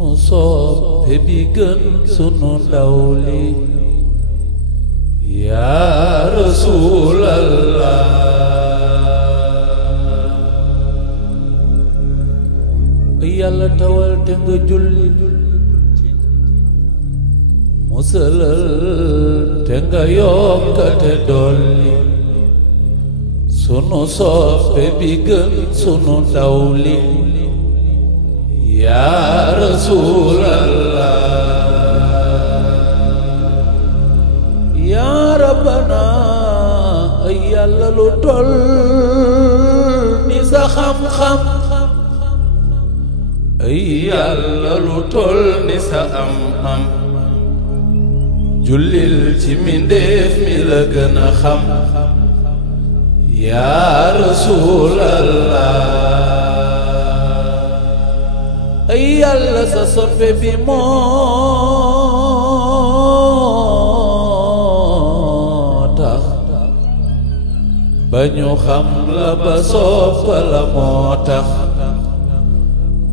sunu soppe bi gën sunu ndaw li yaa rasuulallah yàlla tawal te nga julli musalal te nga yokkate dolli sunu soppe bi gën sunu ndaw li yaa rasuulallah yaa rabbana ay yàlla lu toll ni sa xam-xam ay yàlla lu toll ni sa am-am jullil ci mindeef mi la gën a xam yaa rasuulallah ay yàlla sa soppe bi moo tax ba ñu xam la ba soppa la moo tax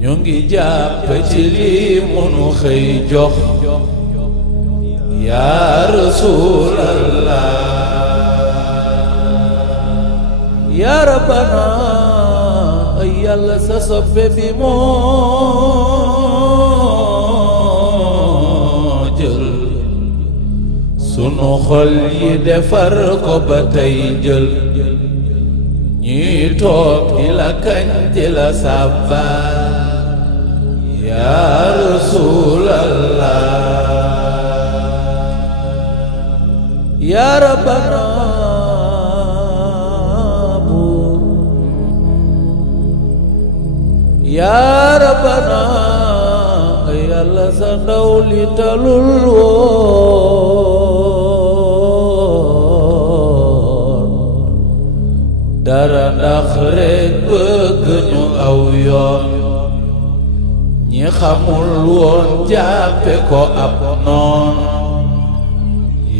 ñu ngi jàpp ci lii munu xëy jox yaa rasuulallah yaa rabbana ay yàlla sa soppe bi moo jël sunu xol yi defar ko ba tey jël ñuy toog di la kañ di la sàbbaal yaa rasuulallah yaa rabbana yaa rabbana yàlla sa ndaw li talul woon dara ndax rekk bëgg ñu aw yoon ñi xamul woon jàppe ko ab noon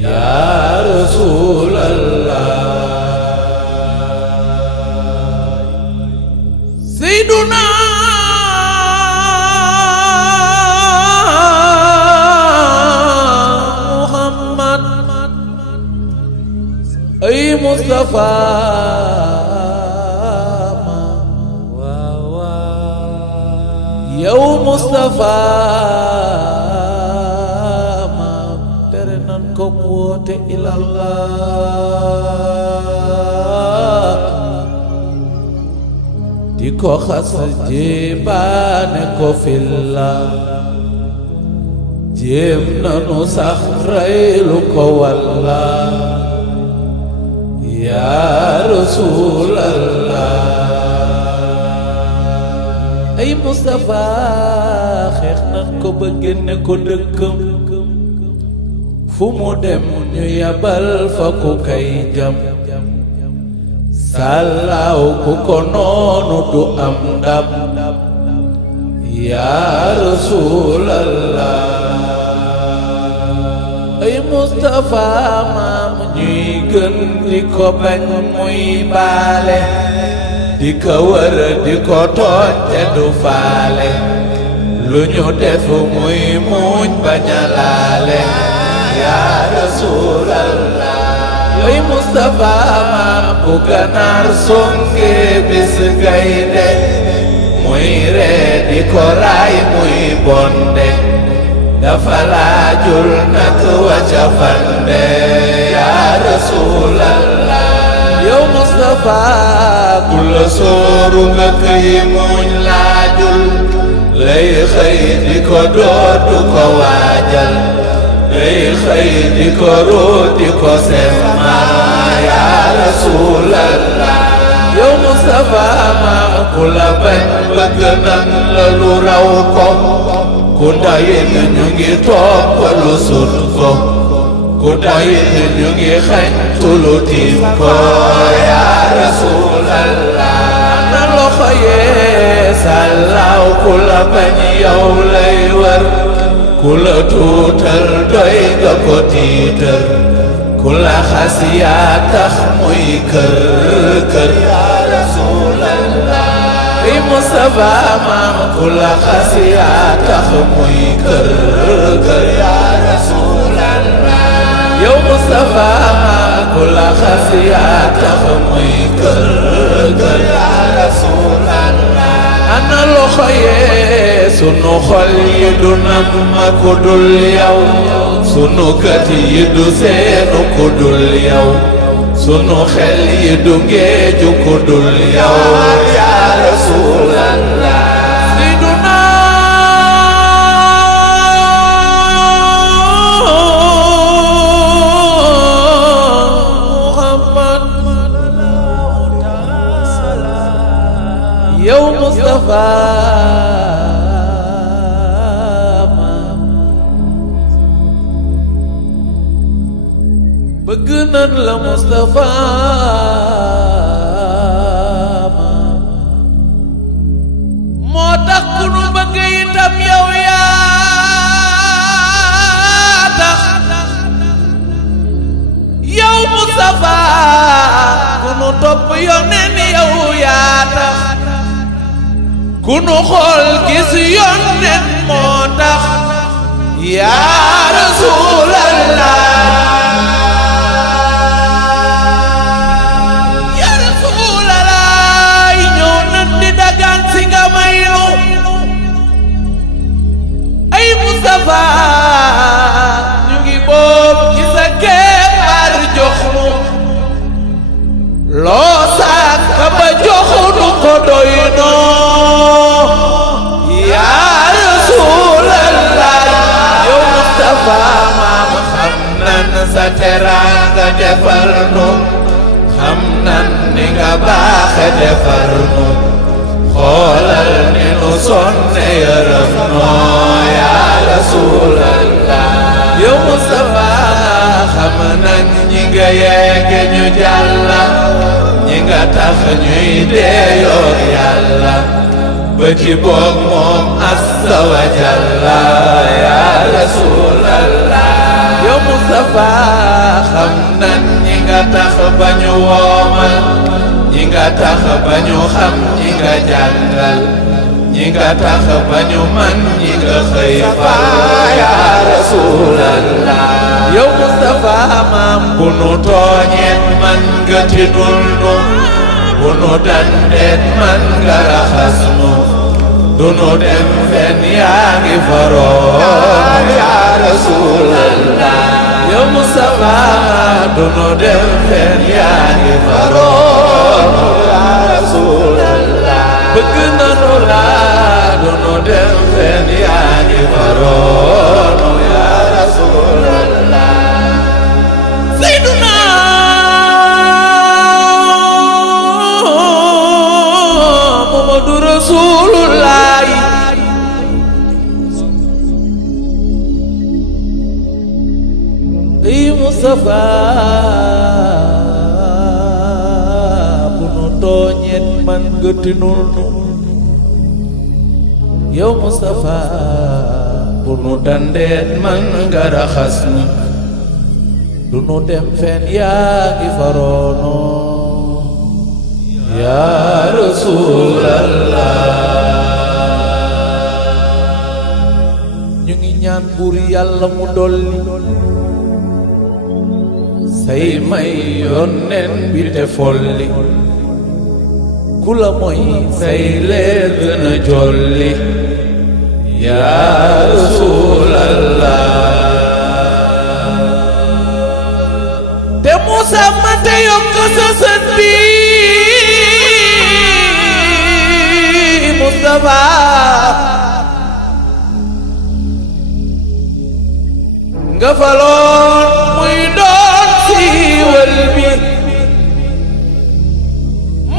yaa rasuulallah seyduna ay Mustafa ma yow Mustafa ma tere nan ko woote ilallah di ko xas jéebaane ko fillah jéem nanu sax reylu ko walla yaa rasuulallah ay Mustafa xeex nan ko ba génne ko dëkkam fu mu dem ñu yabal fa ku kay jam sàllaaw ku ko noonu du am ndam yaa rasuulallah ay Mustafa maam ñuy gën di ko bañ muy baale di ko wër di ko tooñ te du faale lu ñu def muy muñ bañ a laale yaa rasuulallah ay Mustafa maam bu ganaar songe bis gaynde muy ree di ko raay muy bonde dafa laajul nag wa ca fande yaa rasuulallah yow Mustafa ku la sooru nga këy muñ laajul lay xëy di ko dootu ko waajal lay xëy di ko root di ko semma yaa rasuulallah yow Mustafa ma ku la bañ bëgg nan la lu raw ko ku dayit ñu ngi topp lu sut ko ku dayit ñu ngi xañtu lu tiim ko yaa rasuulallah na loxo yee sàllaaw ku la bañ yow lay wër ku la tuutal doy nga ko tiital ku la xas yaa tax muy kër kër yaa rasuulallah ay Mustafa maam ku la xas yaa tax muy kër kër yaa Rasulallah yow Mustafa maam ku la xas yaa tax muy kër kër yaa Rasulallah ana loxo yee sunu xol yi du nam ma ku dul yow sunu kët yi du seenu ku dul yow sunu xel yi du ngeeju ku dul yow yaa Rasulallah Seyduna Muhammad yow Mustafa bëgg nan la Mustafa moo tax ku nu bëgg itam yow yaa tax yow Mustafa ku nu topp yoneen yow yaa tax ku nu xool gis yoneen moo tax yaa Rasulallah Mustafa ñu ngi boob ci sa keppaar jox nu loo sàkk ba jox nu ko doy noo yaa Rasulallah yow Mustafa maam xam nan sa teraanga defal nu xam nan ni nga baaxe defar nu xoolal ni nu sonne yërëm noo yaa Rasulallah yow Mustafa xam nañ ñi nga yeege ñu jàlla ñi nga tax ñuy deeyoo yàlla ba ci boog moom azza wa jalla yaa Rasulallah yow Mustafa xam nañ ñi nga tax ba ñu woomal ñi nga tax ba ñu xam ñi nga jàngal ñi nga tax ba ñu man ñi nga xëy fa yaa Rasulallah yow Mustafa maam bu nu tooñeet man nga tinul nu bu nu dandeet man nga raxas nu du nu dem fen yaa ngi faroon yaa Rasulallah yow Mustafa du nu dem fen yaa ngi faroon yaa Rasulallah bëgg nanu la du nu dem fen yaa ngi faroon yaa Rasulallah Seyduna Muhammadu Rasulullah ay Mustafa bu nu tooñeet man nga tinul nu yow Mustafa bu nu dandeet man nga raxas nu du nu dem fen yaa ngi faroono yaa Rasulallah ñu ngi ñaan buur yàlla mu dolli say may yónneen bi te folli ku la mooy say leer gën a jolli yaa Rasulallah te Musa ma te yokk sa sët bi Mustafa nga faloon muy doon siiwal bi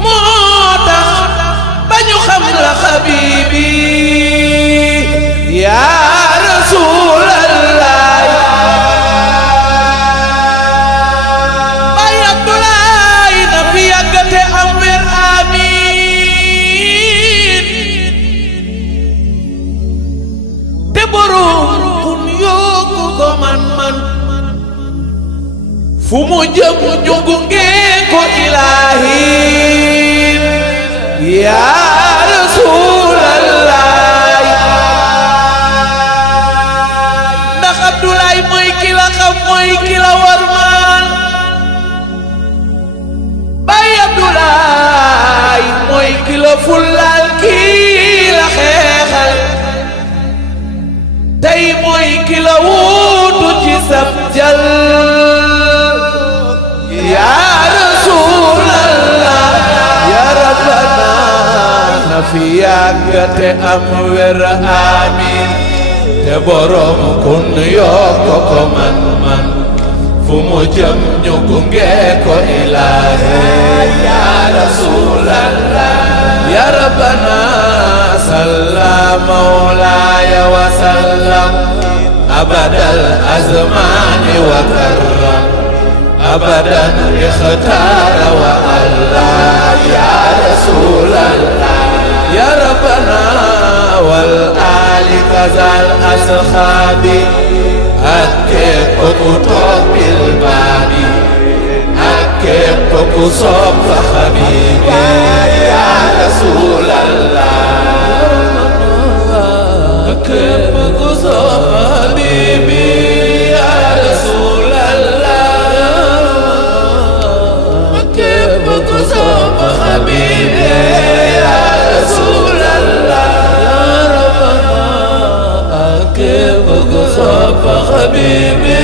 moo tax ba ñu xam la xabibi yaa Rasulallah bay Abdoulaye na fi yàggate am wér amiin te borom kun yóbbu ko man fu mu jëm ñu gunge ko ilaahi yaa la fullaal kii la xeexal tey mooy ki la wuutu ci sab jal yaa rasuulallah yaa rabbana na fi yàgg te am wér amiin te borom kun yokk ko man fu mu jëm ñu gunge ko ilaahi yaa rasuulallah yaa rabbana salla mawlaaya wa sallam abadal azmaani wa karram abadan ixtaara wa allah yaa rasuulallah yaa rabbana wal aali kazal asxaabi ak képp ku toog bil baabi ak képp ku sopp xabiibi yaa rasuulallah ak képp ku sopp xabiibi yaa rasuulallah ak képp ku sopp xabiibi yaa rasuulallah yaa rabbana ak képp ku sopp xabiibi